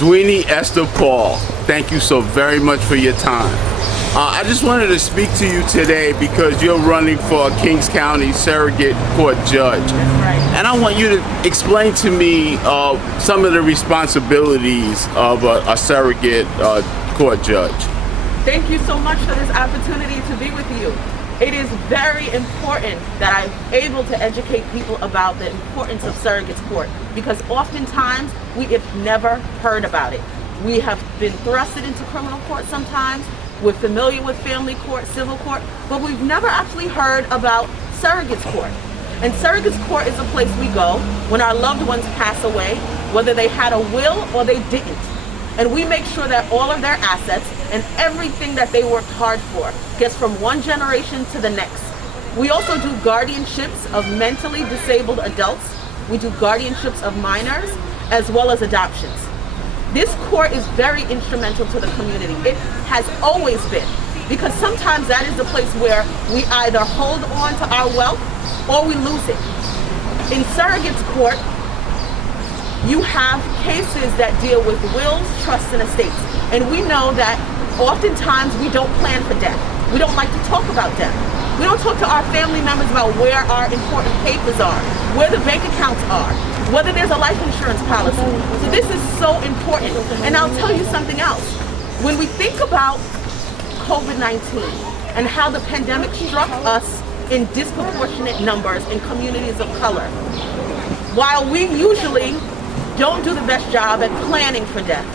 Dweynie Esther Paul, thank you so very much for your time. I just wanted to speak to you today because you're running for a Kings County Surrogate Court Judge. That's right. And I want you to explain to me some of the responsibilities of a surrogate court judge. Thank you so much for this opportunity to be with you. It is very important that I'm able to educate people about the importance of surrogates court, because oftentimes we have never heard about it. We have been thrusted into criminal court sometimes. We're familiar with family court, civil court, but we've never actually heard about surrogates court. And surrogates court is a place we go when our loved ones pass away, whether they had a will or they didn't. And we make sure that all of their assets and everything that they worked hard for gets from one generation to the next. We also do guardianships of mentally disabled adults. We do guardianships of minors, as well as adoptions. This court is very instrumental to the community. It has always been, because sometimes that is the place where we either hold on to our wealth or we lose it. In surrogates court, you have cases that deal with wills, trusts, and estates. And we know that oftentimes we don't plan for death. We don't like to talk about death. We don't talk to our family members about where our important papers are, where the bank accounts are, whether there's a life insurance policy. So this is so important. And I'll tell you something else. When we think about COVID-19 and how the pandemic struck us in disproportionate numbers in communities of color, while we usually don't do the best job at planning for death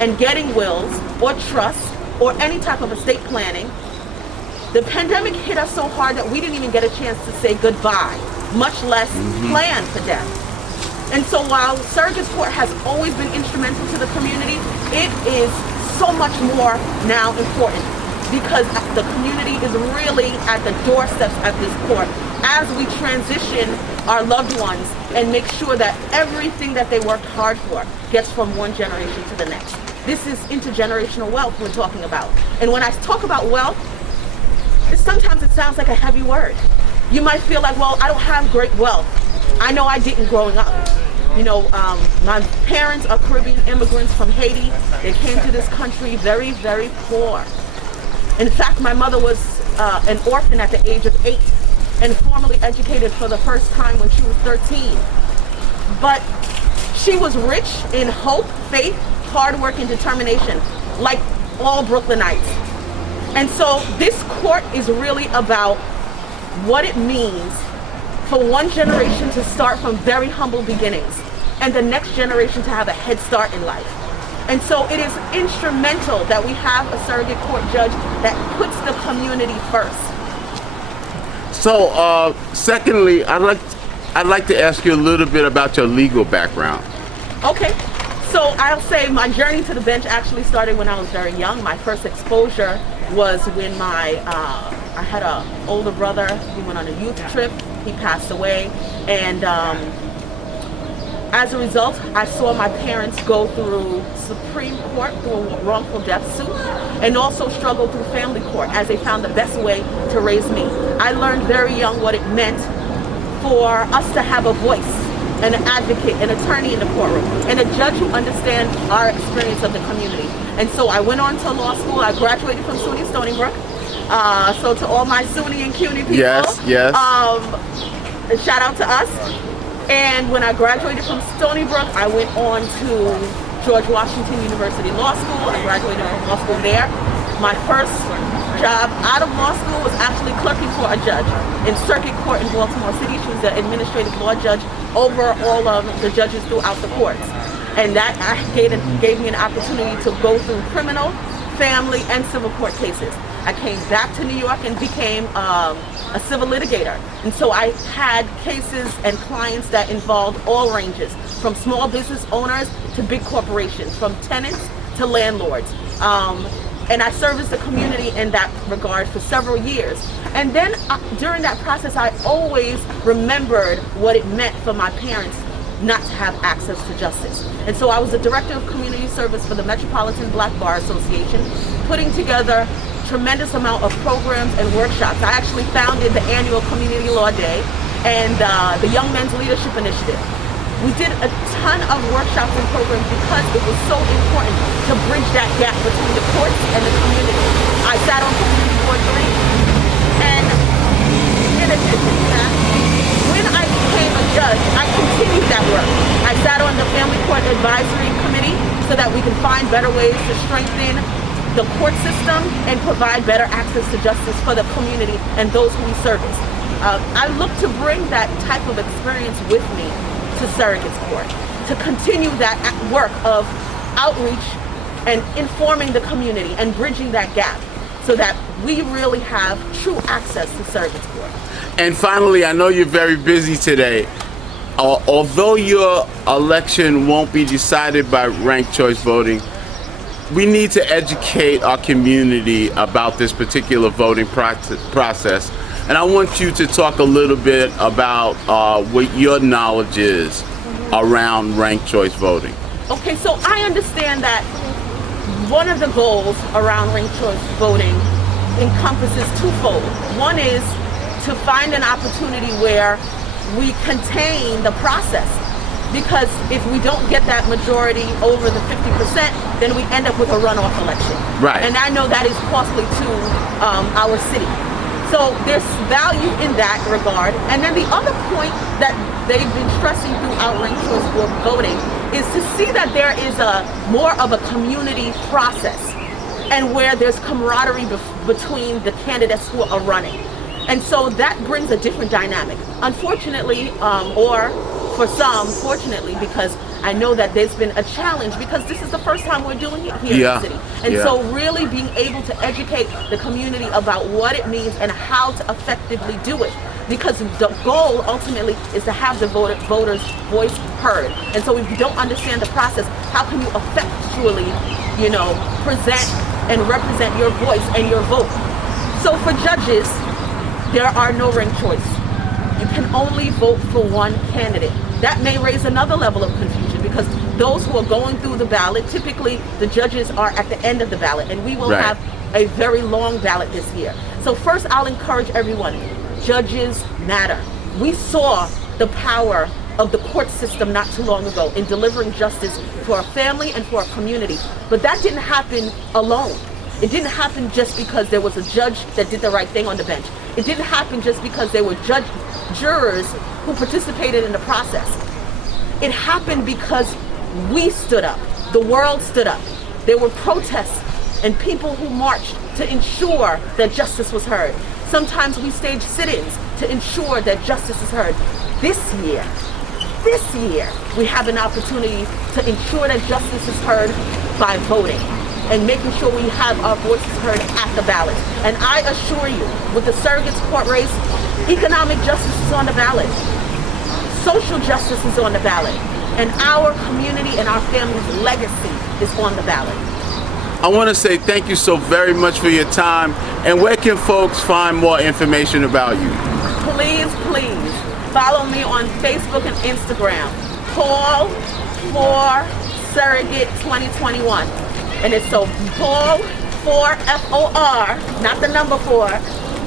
and getting wills or trusts or any type of estate planning, the pandemic hit us so hard that we didn't even get a chance to say goodbye, much less plan for death. And so while surrogates court has always been instrumental to the community, it is so much more now important, because the community is really at the doorsteps at this court as we transition our loved ones and make sure that everything that they worked hard for gets from one generation to the next. This is intergenerational wealth we're talking about. And when I talk about wealth, sometimes it sounds like a heavy word. You might feel like, well, I don't have great wealth. I know I didn't growing up. You know, my parents are Caribbean immigrants from Haiti. They came to this country very, very poor. In fact, my mother was an orphan at the age of 8 and formally educated for the first time when she was 13. But she was rich in hope, faith, hard work, and determination, like all Brooklynites. And so this court is really about what it means for one generation to start from very humble beginnings and the next generation to have a head start in life. And so it is instrumental that we have a surrogate court judge that puts the community first. So, secondly, I'd like to ask you a little bit about your legal background. Okay, so I'll say my journey to the bench actually started when I was very young. My first exposure was when I had an older brother. He went on a youth trip. He passed away, and as a result, I saw my parents go through Supreme Court through a wrongful death suit, and also struggle through family court as they found the best way to raise me. I learned very young what it meant for us to have a voice, an advocate, an attorney in the courtroom, and a judge who understands our experience of the community. And so I went on to law school. I graduated from SUNY Stony Brook. So to all my SUNY and CUNY people, yes. Shout out to us. And when I graduated from Stony Brook, I went on to George Washington University Law School. I graduated from law school there. My first job out of law school was actually clerking for a judge in circuit court in Baltimore City. She was the administrative law judge over all of the judges throughout the courts. And that gave me an opportunity to go through criminal, family, and civil court cases. I came back to New York and became a civil litigator. And so I had cases and clients that involved all ranges, from small business owners to big corporations, from tenants to landlords. And I serviced the community in that regard for several years. And then during that process, I always remembered what it meant for my parents not to have access to justice. And so I was the director of community service for the Metropolitan Black Bar Association, putting together tremendous amount of programs and workshops. I actually founded the annual Community Law Day and the Young Men's Leadership Initiative. We did a ton of workshops and programs because it was so important to bridge that gap between the courts and the community. I sat on Community Court 3, and in addition to that, when I became a judge, I continued that work. I sat on the Family Court Advisory Committee so that we can find better ways to strengthen the court system and provide better access to justice for the community and those who we service. I look to bring that type of experience with me to Surrogate's Court, to continue that work of outreach and informing the community and bridging that gap so that we really have true access to Surrogate's Court. And finally, I know you're very busy today. Although your election won't be decided by ranked choice voting, we need to educate our community about this particular voting process. And I want you to talk a little bit about what your knowledge is around ranked choice voting. Okay, so I understand that one of the goals around ranked choice voting encompasses twofold. One is to find an opportunity where we contain the process. Because if we don't get that majority over the 50%, then we end up with a runoff election. Right. And I know that is costly to our city. So there's value in that regard. And then the other point that they've been stressing throughout ranked choice voting is to see that there is more of a community process and where there's camaraderie between the candidates who are running. And so that brings a different dynamic. Unfortunately, or for some, fortunately, because I know that there's been a challenge because this is the first time we're doing it here in the city. And so really being able to educate the community about what it means and how to effectively do it. Because the goal ultimately is to have the voters' voice heard. And so if you don't understand the process, how can you effectually, present and represent your voice and your vote? So for judges, there are no ranked choice. You can only vote for one candidate. That may raise another level of confusion because those who are going through the ballot, typically the judges are at the end of the ballot, and we will have a very long ballot this year. So first, I'll encourage everyone, judges matter. We saw the power of the court system not too long ago in delivering justice for a family and for a community, but that didn't happen alone. It didn't happen just because there was a judge that did the right thing on the bench. It didn't happen just because there were jurors who participated in the process. It happened because we stood up. The world stood up. There were protests and people who marched to ensure that justice was heard. Sometimes we staged sit-ins to ensure that justice is heard. This year, we have an opportunity to ensure that justice is heard by voting and making sure we have our voices heard at the ballot. And I assure you, with the Surrogate's Court race, economic justice is on the ballot. Social justice is on the ballot. And our community and our family's legacy is on the ballot. I want to say thank you so very much for your time. And where can folks find more information about you? Please follow me on Facebook and Instagram. Paul for Surrogate 2021. And it's so Paul 4 F-O-R, not the number 4.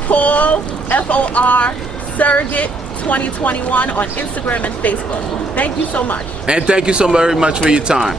Paul F-O-R Surrogate 2021 on Instagram and Facebook. Thank you so much. And thank you so very much for your time.